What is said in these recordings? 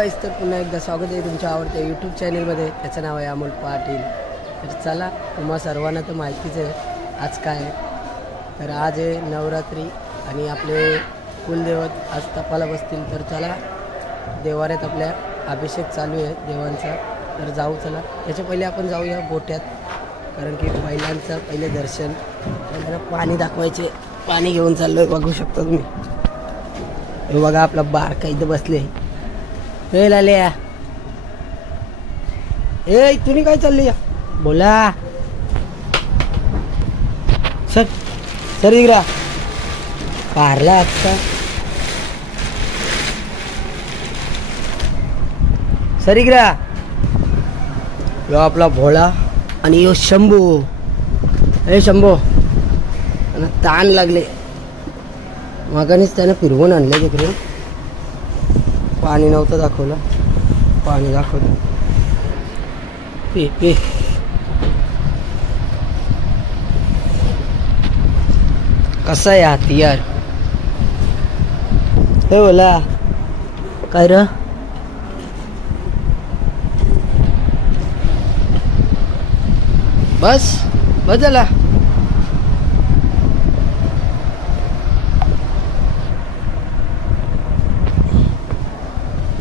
गाईस, तर पुन्हा एकदा स्वागत आहे तुमच्या आवडत्या यूट्यूब चॅनलमध्ये. त्याचं नाव आहे अमोल पाटील. तर चला, तुम्हा सर्वांना तर माहितीच आहे आज काय. तर आज आहे नवरात्री आणि आपले कुलदेवत आज तपाला बसतील. तर चला, देवाऱ्यात आपल्या अभिषेक चालू आहे देवांचा. तर जाऊ चला. त्याच्या पहिले आपण जाऊया गोट्यात, कारण की बैलांचं पहिले दर्शन. त्यांना पाणी दाखवायचे. पाणी घेऊन चाललोय, बघू शकता तुम्ही. हे बघा आपला बारका इथं बसले. हे लाल्या, ए तुम्ही काय चालली या बोला. सर सर इकडा कारला आता. सर इकडा. यो आपला भोळा आणि यो शंभू. हे शंभू ताण लागले, मागानेच त्यानं फिरवून आणले तिकडे. पाणी नव्हतं दाखवलं, पाणी दाखवलं. P P. कसा आहे हत्यार. हे बोला काय र. बस बस झाला.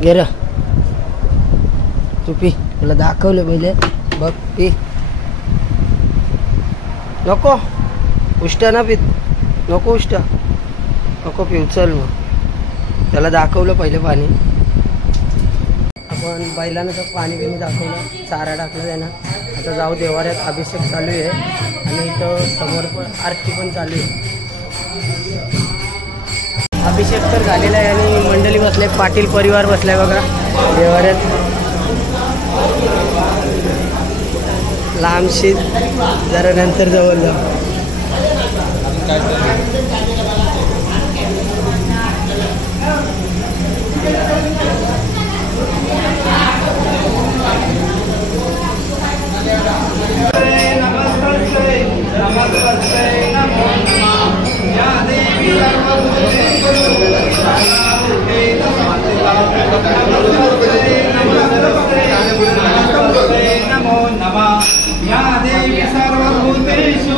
गेरा तू पी. तुला दाखवलं पहिले, बघ पी. नको उष्टा ना पीत, नको उष्टा नको पिऊ. चल मग त्याला दाखवलं पहिले पाणी. आपण बैलांना तर पाणी बिणी दाखवलं, चारा टाकला त्यांना. आता जाऊ देवाऱ्यात. अभिषेक चालू आहे आणि इथं समोर पण आरती पण चालू आहे. अभिषेक तर झालेला आहे आणि मंडळी बसले, पाटील परिवार बसलाय बघा देवाऱ्यात. लांबशी जरा नंतर जवळ जाऊ. नमो नमः या देवी सर्वभूतेषु.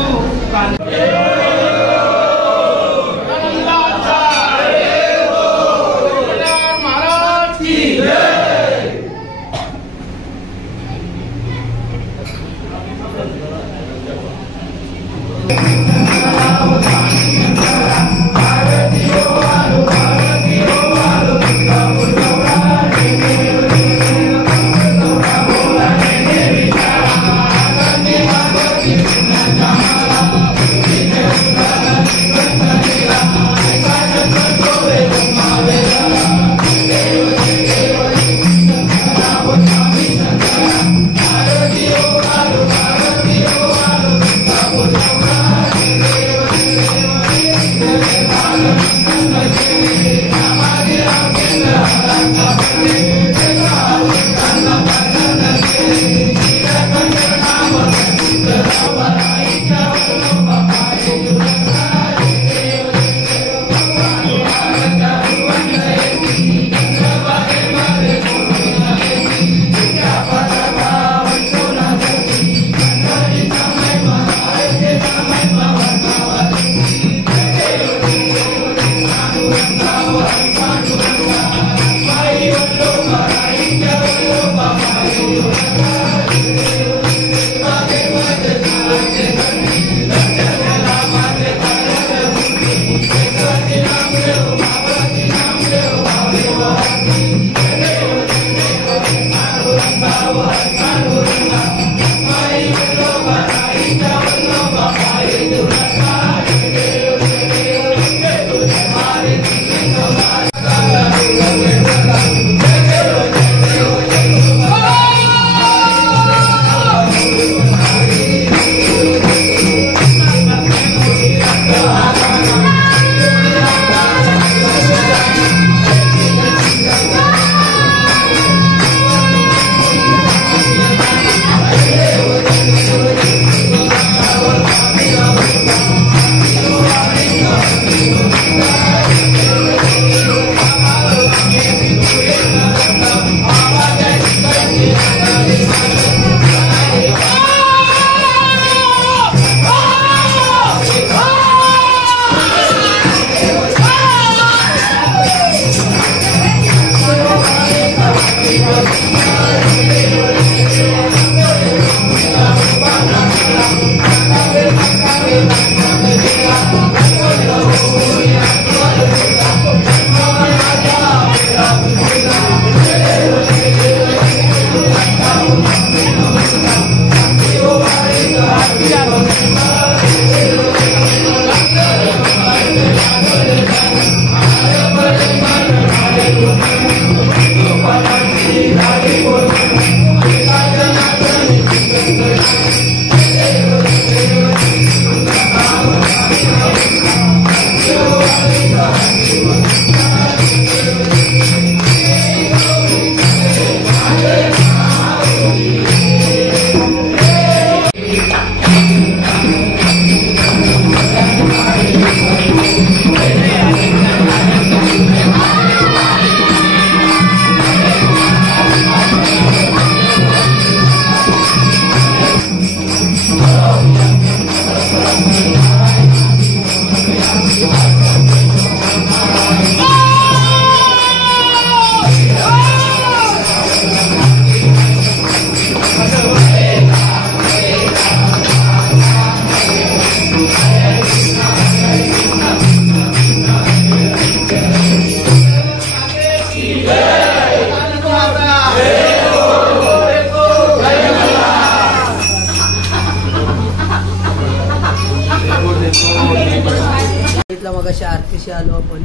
मग अशा आरतीशी आलो आपण,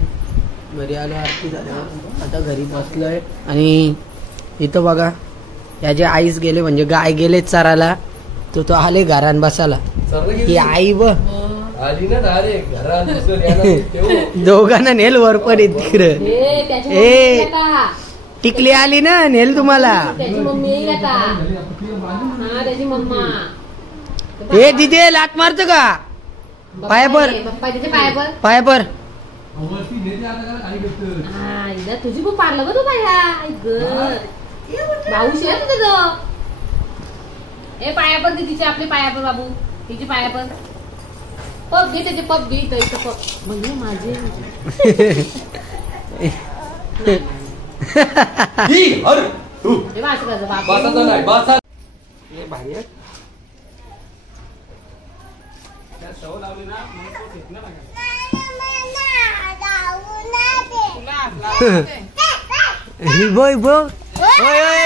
घरी आलो आरती झाल्यावर आता घरी बसलोय. आणि इथं बघा याचे आईच गेले म्हणजे गाय गेले चारायला, तो आले घरान बसायला. ही आई ब आली ना डायरेक्ट घरात दोघांना नेल वर पण तिकडे. ए टिकली आली ना, नेल तुम्हाला. ए दिदे लात मारतो का पायावर पायावर. तुझी खूप पाडलं ग तू पाया भाऊ शेर तुझं. ए पाया पण तिचे आपले पाया पण बाबू तिचे पाया पण पप घे त्याचे पप घे इथं पप म्हणजे माझे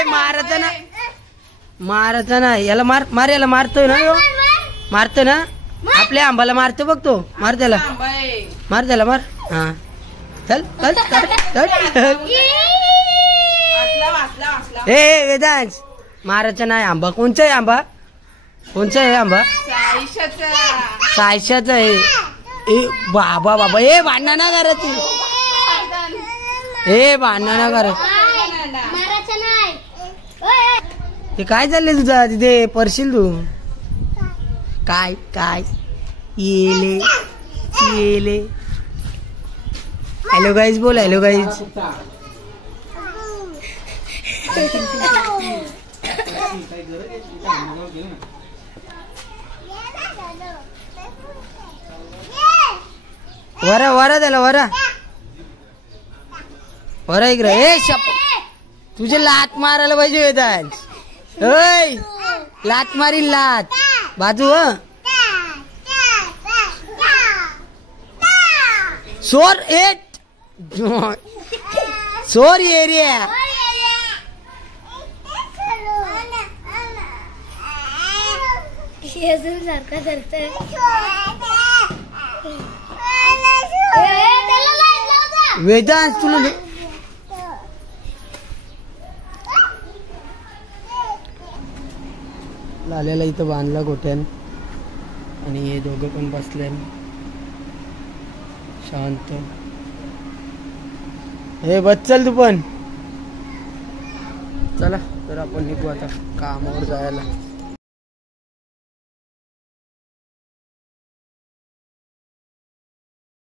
मारत ना मारत ना याला मार मार याला मारतोय ना यो मारतो ना आपल्या आंबाला मारतो बघ तो. मार त्याला मार त्याला मार. हा चल चल चल. ए वेदांश मारायचा नाही आंबा. कोणचा आहे आंबा? कोणचा आहे आंबा? सायशाचा आहे. ए बाबा बाबा ए भांडणा ना करत तू. ए भांडणा ना करत. ते काय चाललंय तुझा तिथे पडशील तू. काय काय येले येले. हॅलो गाईज बोल. Hello guys. वरा वरा त्याला वरा वरा इकडे. ए शप तुझे लात मारायला पाहिजे वेदांश. ओय लात मारी लात बाजू. सोर एट सोर एरिया. वेदांश तुला लाल्याला इथं बांधला गोट्यान आणि हे दोघं पण बसले शांत. हे बच्चल तू पण. चला तर आपण निघू आता कामावर जायला.